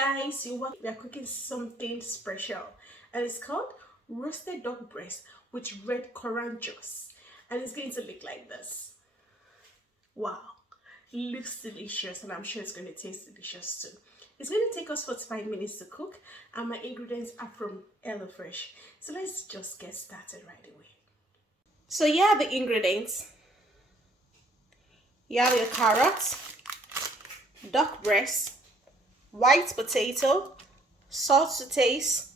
guys, we are cooking something special, and it's called roasted dog breast with red currant juice, and it's going to look like this. Wow, it looks delicious, and I'm sure it's going to taste delicious too. It's going to take us 45 minutes to cook, and my ingredients are from HelloFresh. So let's just get started right away. So here are the ingredients. You have your carrots, duck breast, white potato, salt to taste,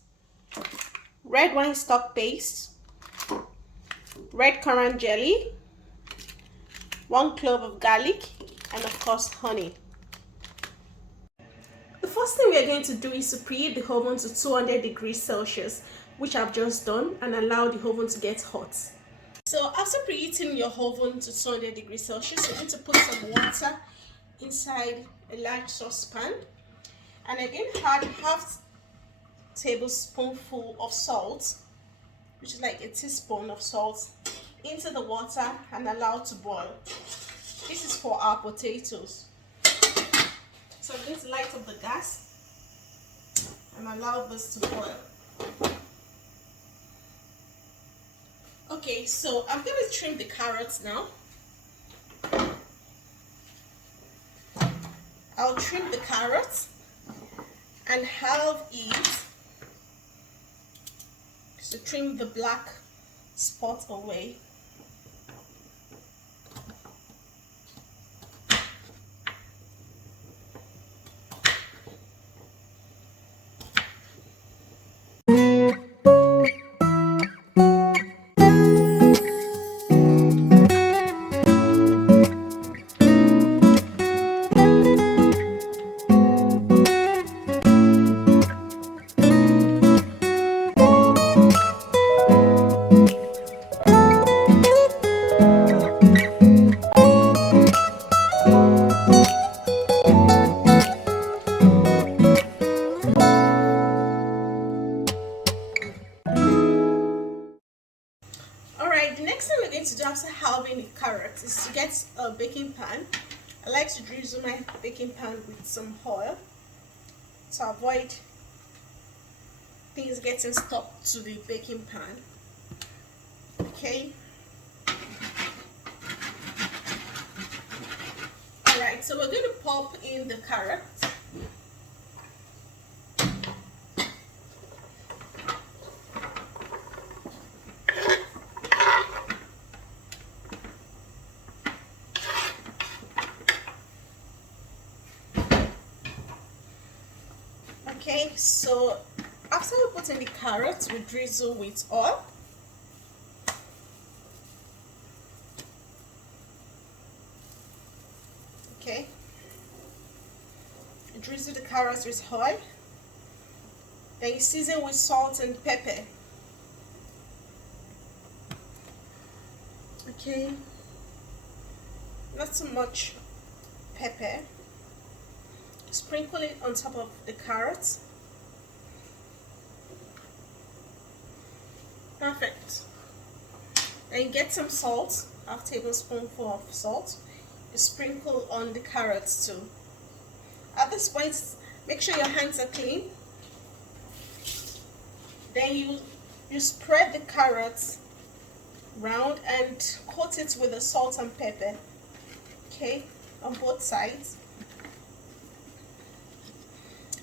red wine stock paste, red currant jelly, 1 clove of garlic, and of course honey. The first thing we are going to do is to preheat the oven to 200 degrees Celsius, which I've just done, and allow the oven to get hot. So after preheating your oven to 200 degrees Celsius, you're going to put some water inside a large saucepan, and again add half tablespoonful of salt, which is like a teaspoon of salt, into the water and allow to boil. This is for our potatoes. So I'm going to light up the gas and allow this to boil. Okay, so I'm going to trim the carrots now. I'll trim the carrots and halve it to trim the black spot away. Alright, the next thing we're going to do after halving the carrots is to get a baking pan. I like to drizzle my baking pan with some oil to avoid things getting stuck to the baking pan. Okay. Alright, so we're going to pop in the carrots. Okay, so after we put in the carrots, we drizzle with oil. Okay, you drizzle the carrots with oil. Then you season with salt and pepper. Okay, not so much pepper. Sprinkle it on top of the carrots. Perfect. And get some salt, half tablespoonful of salt. You sprinkle on the carrots too. At this point, make sure your hands are clean. Then you spread the carrots round and coat it with the salt and pepper. Okay, on both sides.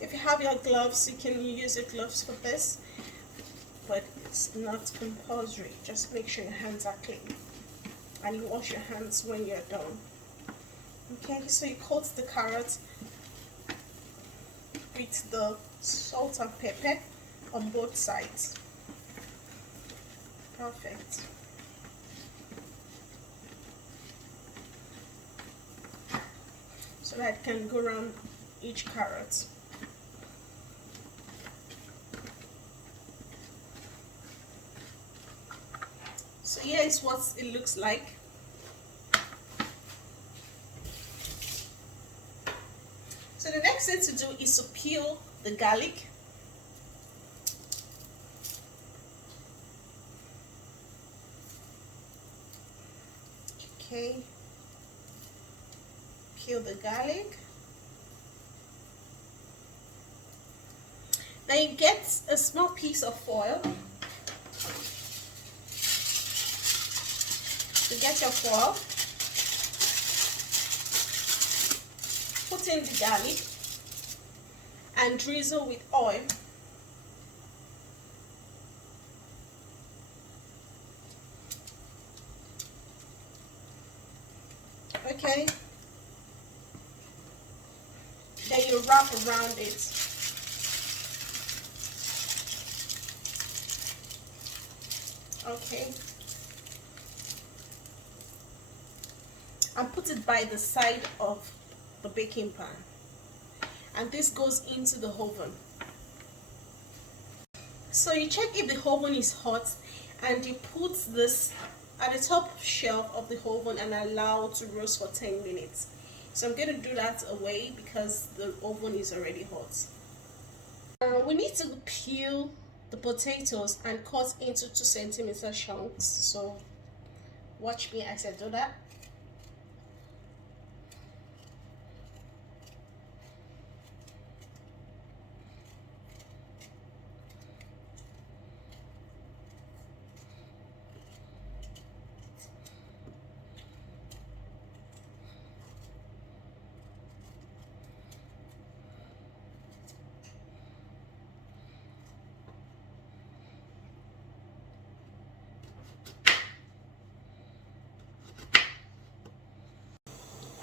If you have your gloves, you can use your gloves for this, but it's not compulsory. Just make sure your hands are clean and you wash your hands when you're done. Okay, so you coat the carrot with the salt and pepper on both sides. Perfect. So that it can go around each carrot. So here is what it looks like. So the next thing to do is to peel the garlic. Okay, peel the garlic. And you get a small piece of foil. You get your foil, put in the garlic and drizzle with oil. Okay, then you wrap around it. Okay, and put it by the side of the baking pan, and this goes into the oven. So you check if the oven is hot, and you put this at the top shelf of the oven and allow it to roast for 10 minutes. So I'm going to do that away because the oven is already hot. We need to peel the potatoes and cut into 2 centimeter chunks. So watch me as I do that.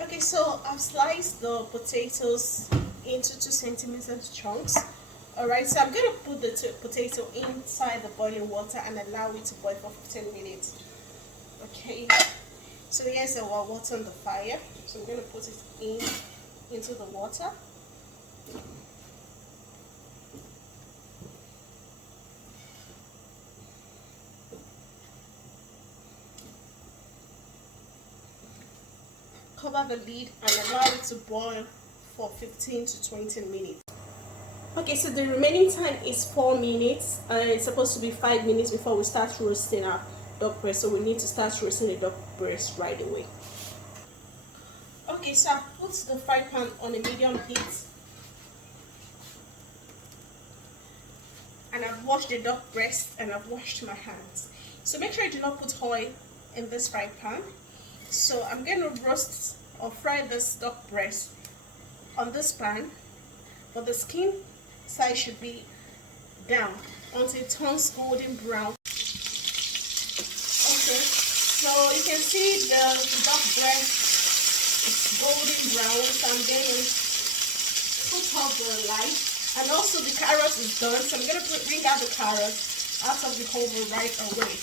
Okay, so I've sliced the potatoes into 2 centimeter chunks. Alright, so I'm going to put the potato inside the boiling water and allow it to boil for 15 minutes. Okay, so here's our water on the fire. So I'm going to put it into the water. Cover the lid and allow it to boil for 15 to 20 minutes. Okay, so the remaining time is 4 minutes and it's supposed to be 5 minutes before we start roasting our duck breast. So we need to start roasting the duck breast right away. Okay, so I put the fry pan on a medium heat and I've washed the duck breast and I've washed my hands. So make sure you do not put oil in this fry pan. So I'm going to roast or fry this duck breast on this pan, but the skin side should be down until it turns golden brown. Okay, so you can see the duck breast is golden brown, so I'm going to put off the light. And also the carrot is done, so I'm going to bring out the carrot out of the oven right away.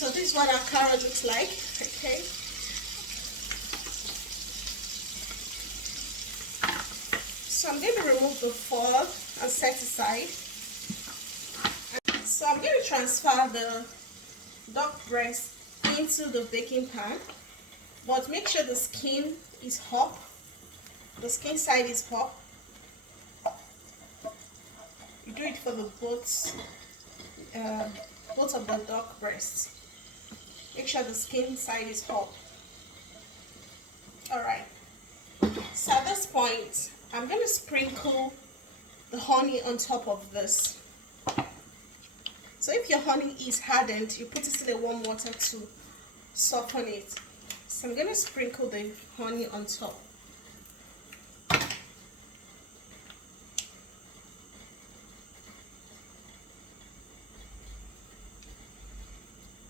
So this is what our carrot looks like, okay? So I'm going to remove the foil and set aside. So I'm going to transfer the duck breast into the baking pan, but make sure the skin is hot. The skin side is hot. You do it for the both of the duck breasts. Make sure the skin side is hot. Alright, so at this point I'm going to sprinkle the honey on top of this. So if your honey is hardened, you put it in a warm water to soften it. So I'm going to sprinkle the honey on top.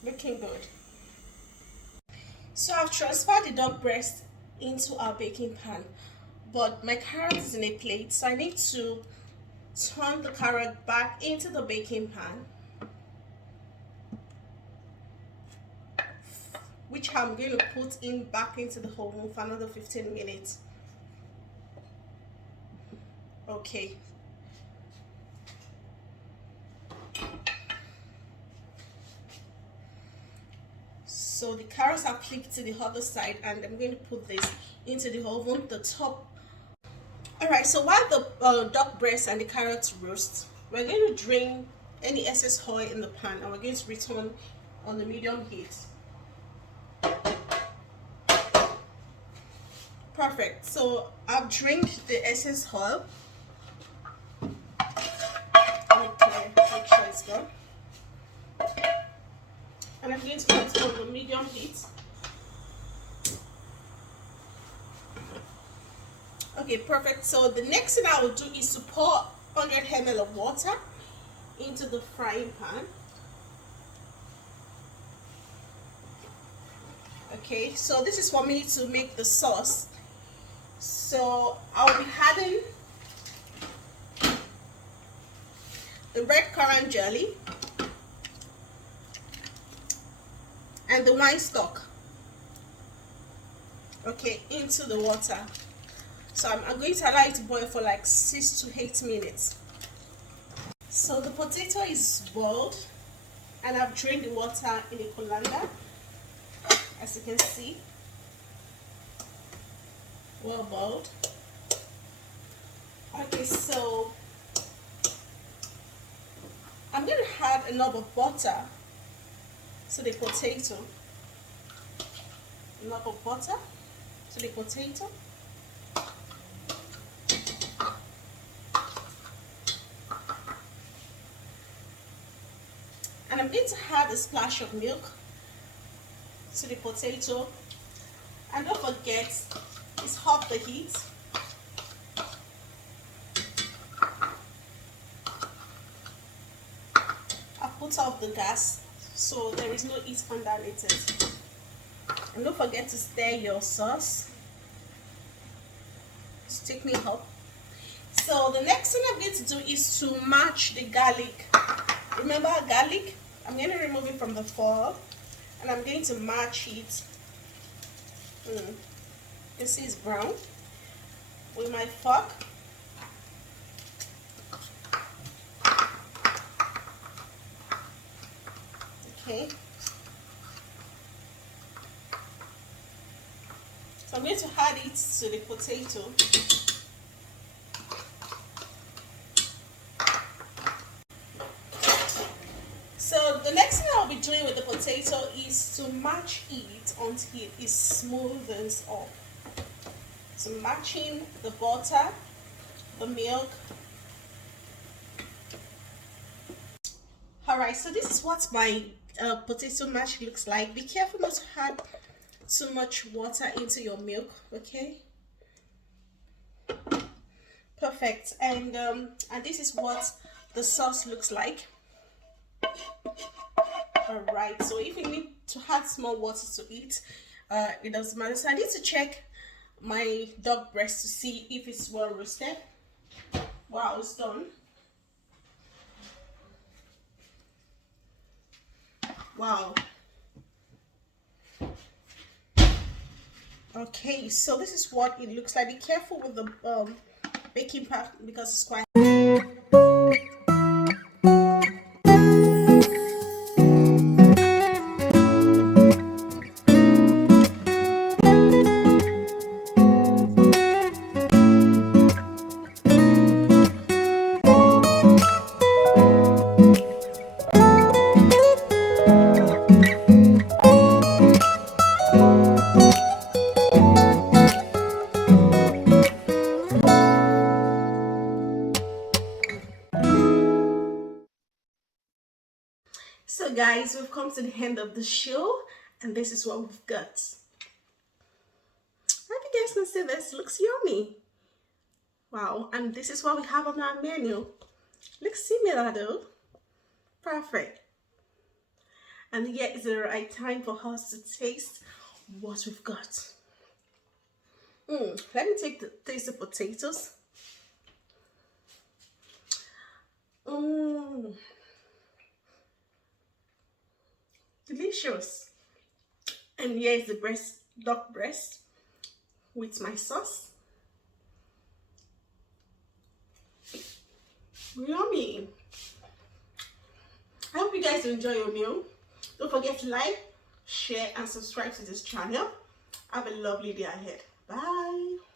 Looking good. So I've transferred the duck breast into our baking pan, but my carrot is in a plate, so I need to turn the carrot back into the baking pan, which I'm going to put in back into the oven for another 15 minutes. Okay. So the carrots are flipped to the other side and I'm going to put this into the oven, the top. Alright, so while the duck breast and the carrots roast, we're going to drain any excess oil in the pan and we're going to return on the medium heat. So I've drained the excess oil. Okay, make sure it's gone. And I'm going to put it on the medium heat. Okay, perfect. So the next thing I will do is to pour 100 ml of water into the frying pan. Okay, so this is for me to make the sauce. So I'll be adding the red currant jelly and the wine stock, okay, into the water. So I'm going to allow it to boil for like 6 to 8 minutes. So the potato is boiled and I've drained the water in a colander, as you can see, well boiled. Okay, so I'm going to add a knob of butter to the potato. A knob of butter to the potato. And I'm going to add a splash of milk to the potato. And don't forget, it's half the heat. I put off the gas so there is no heat underneath it. And don't forget to stir your sauce. Just take me up. So the next thing I'm going to do is to match the garlic. Remember garlic? I'm going to remove it from the foil and I'm going to match it. You see it's brown with my fork. Okay. So I'm going to add it to the potato. So the next thing I'll be doing with the potato is to match it until it smoothens up. So matching the butter, the milk. Alright, so this is what my potato mash looks like. Be careful not to add too much water into your milk, okay? Perfect. And this is what the sauce looks like. Alright, so if you need to add small water to it, it doesn't matter. So I need to check my duck breast to see if it's well roasted. Wow, it's done. Wow. Okay, so this is what it looks like. Be careful with the baking pan because it's quite. So guys, we've come to the end of the show and this is what we've got. I hope you guys can see this. Looks yummy. Wow, and this is what we have on our menu. Looks similar though. Perfect. And yet it's the right time for us to taste what we've got. Let me taste the potatoes. Delicious. And here's the duck breast with my sauce. Yummy. I hope you guys enjoy your meal. Don't forget to like, share and subscribe to this channel. Have a lovely day ahead. Bye.